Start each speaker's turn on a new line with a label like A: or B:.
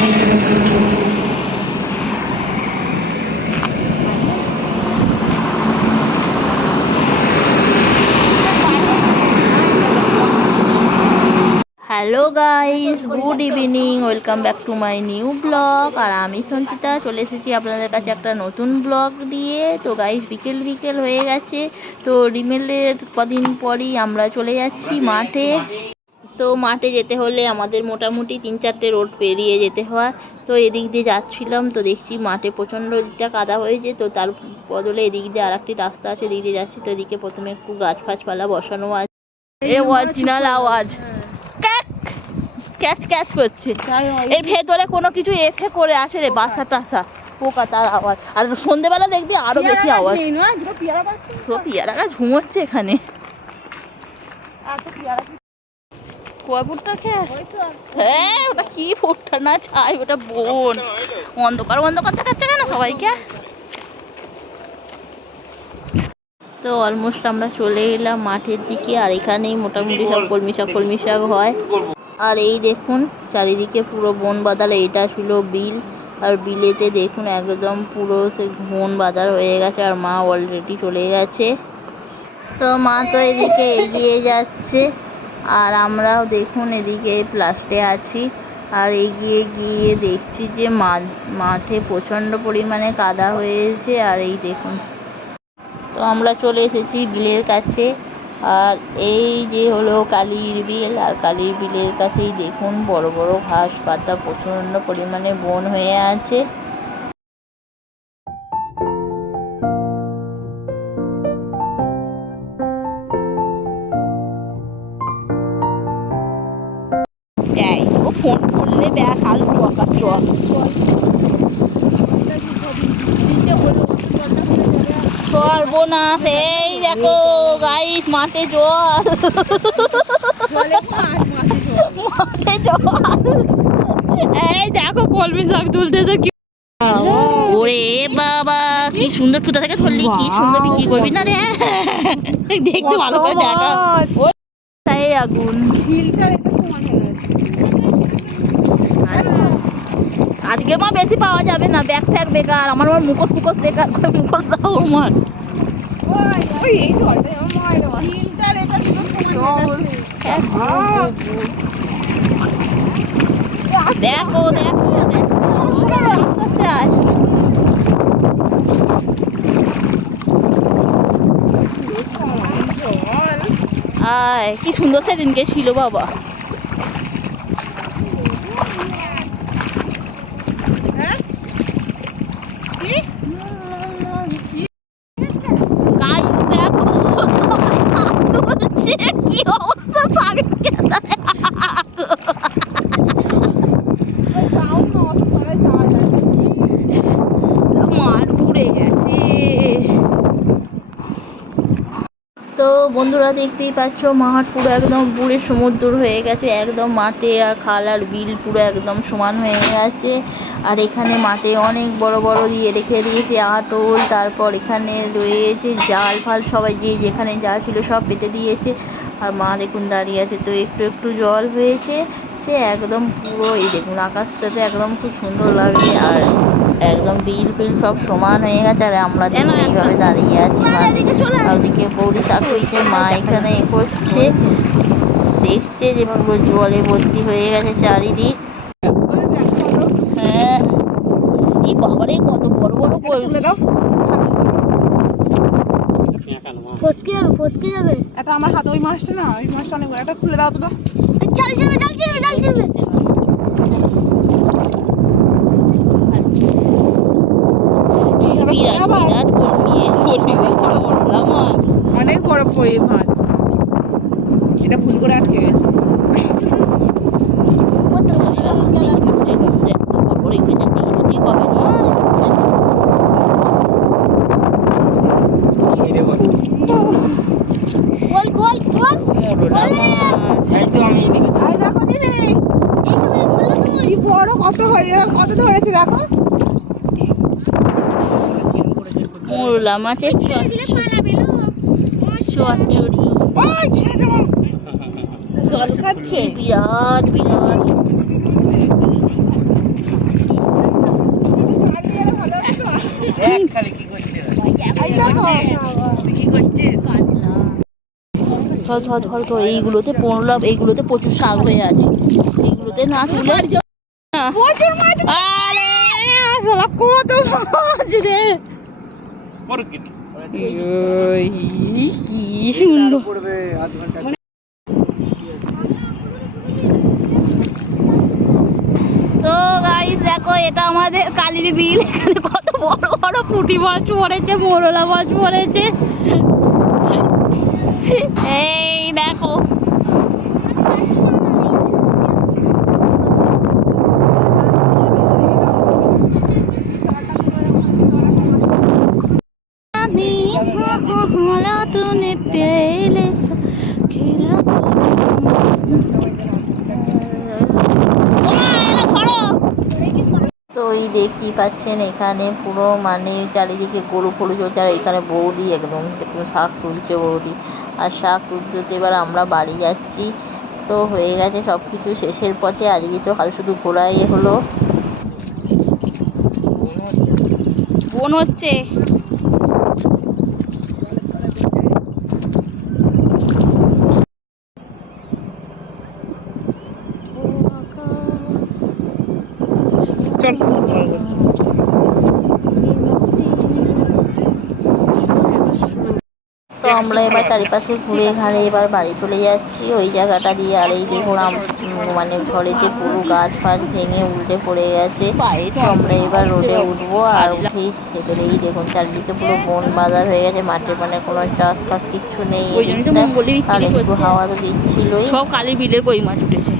A: Hello guys good evening welcome back to my new blog আর আমি সঞ্চিতা চলে এসেছি আপনাদের কাছে একটা নতুন ব্লগ দিয়ে তো গাইস বিকেল বিকেল হয়ে গেছে তো রিমেলের কদিন পরই আমরা চলে যাচ্ছি মাঠে তো মাঠে যেতে হলে আমাদের মোটামুটি তিন চারটে রোড পেরিয়ে যেতে হয় তো এদিক দিয়ে যাচ্ছিলাম তো দেখছি মাঠে প্রচণ্ড দিকটা কাদা হয়েছে তো তার বদলে এদিক দিয়ে আর একটি রাস্তা আছে এদিক দিয়ে যাচ্ছি তো এদিকে প্রথমে একটু গাছ ফাছপালা বসানো আছে এ অরিজিনাল আওয়াজ ক্যাচ ক্যাচ করছে এর ভেতরে কোনো কিছু এফে করে আসে রে বাসা টাসা পোকা তার আওয়াজ আর সন্ধেবেলা দেখবি আরো বেশি আওয়াজ পেয়ারা গাছ ঘুমোচ্ছে এখানে হ্যাঁ ওটা কি ভুট্টা না ওটা অন্ধকার অন্ধকার দেখাচ্ছে কেন সবাইকে তো অলমোস্ট আমরা চলে এলাম মাঠের দিকে আর এখানেই মোটামুটি সব কলমি শাক কলমি শাক হয় আর এই দেখুন চারিদিকে পুরো বন বাদাল এটা ছিল বিল আর বিলেতে দেখুন একদম পুরো সে বন বাদাল হয়ে গেছে আর মা অলরেডি চলে গেছে তো মা তো এদিকে এগিয়ে যাচ্ছে আর আমরাও দেখুন এদিকে প্লাস্টে আছি আর এগিয়ে গিয়ে দেখছি যে মাঠে প্রচণ্ড পরিমাণে কাদা হয়েছে আর এই দেখুন তো আমরা চলে এসেছি বিলের কাছে আর এই যে হলো কালীর বিল আর কালীর বিলের কাছেই দেখুন বড় বড় ঘাস পাতা প্রচণ্ড পরিমাণে বন হয়ে আছে 会被啥人说个说？সর্বনাশ এই দেখো গাইস মাঠে জল মাঠে এই দেখো কলমি শাক তো কি হ্যাঁ। ওরে বাবা কি সুন্দর ফুটা থেকে ধরলি কি সুন্দর কি করবি না রে দেখতে ভালো করে দেখা আগুন আজকে মা বেশি পাওয়া যাবে না ব্যাগ ফ্যাগ বেকার আমার আমার মুখোশ ফুকোশ বেকার মুখোশ দাও আমার দেখো দেখো আস্তে কি সুন্দর সেদিনকে ছিল বাবা 咦 বন্ধুরা দেখতেই পাচ্ছ মাঠ পুরো একদম বুড়ে সমুদ্র হয়ে গেছে একদম মাঠে আর খাল আর বিল পুরো একদম সমান হয়ে গেছে আর এখানে মাঠে অনেক বড় বড় দিয়ে রেখে দিয়েছে আটল তারপর এখানে রয়েছে জাল ফাল সবাই যে যেখানে যা ছিল সব পেতে দিয়েছে আর মা দেখুন দাঁড়িয়ে আছে তো একটু একটু জল হয়েছে সে একদম পুরো এই দেখুন আকাশটাতে একদম খুব সুন্দর লাগছে আর একদম বিল ফিল সব সমান হয়ে গেছে আর আমরা দেখুন এইভাবে দাঁড়িয়ে আছি মা ওদিকে বৌদি শাশুড়িকে মা এখানে এ করছে দেখছে যে পুরো জলে ভর্তি হয়ে গেছে চারিদিক হ্যাঁ এই কত বড় বড় ফসকে যাবে ফসকে যাবে
B: আমার না মাছটা খুলে বড় কই মাছ এটা ভুল করে আটকে গেছে কত হয়ে কত ধরেছে দেখো
A: মোরলা মাছের জল খাচ্ছে বিরাট বিরাট এইগুলোতে পনেরো এইগুলোতে প্রচুর শাক হয়ে আছে এইগুলোতে না কত মাছ রে তো গাইস দেখো এটা আমাদের কালির বিল এখানে কত বড় বড় পুঁটি মাছ পড়েছে মোরলা মাছ পড়েছে এই দেখো দেখতেই পাচ্ছেন এখানে পুরো মানে চারিদিকে গরু ফরু চলছে আর এখানে বৌদি একদম দেখুন শাক তুলছে বৌদি আর শাক তুলতে তুলতে এবার আমরা বাড়ি যাচ্ছি তো হয়ে গেছে সব কিছু শেষের পথে আজকে তো কাল শুধু ঘোরাই হলো বোন হচ্ছে আমরা এবার চারিপাশে ঘুরে ঘাড়ে এবার বাড়ি চলে যাচ্ছি ওই জায়গাটা দিয়ে আর এই দেখুন মানে ঘরে যে পুরো গাছ ফাছ ভেঙে উল্টে পড়ে গেছে আমরা এবার রোডে উঠবো আর উঠেই সেখানে এই দেখুন চারিদিকে পুরো বন বাজার হয়ে গেছে মাঠে মানে কোনো চাষ ফাস কিচ্ছু নেই আর একটু হাওয়া তো দিচ্ছিলই সব কালী বিলের বই মাছ উঠেছে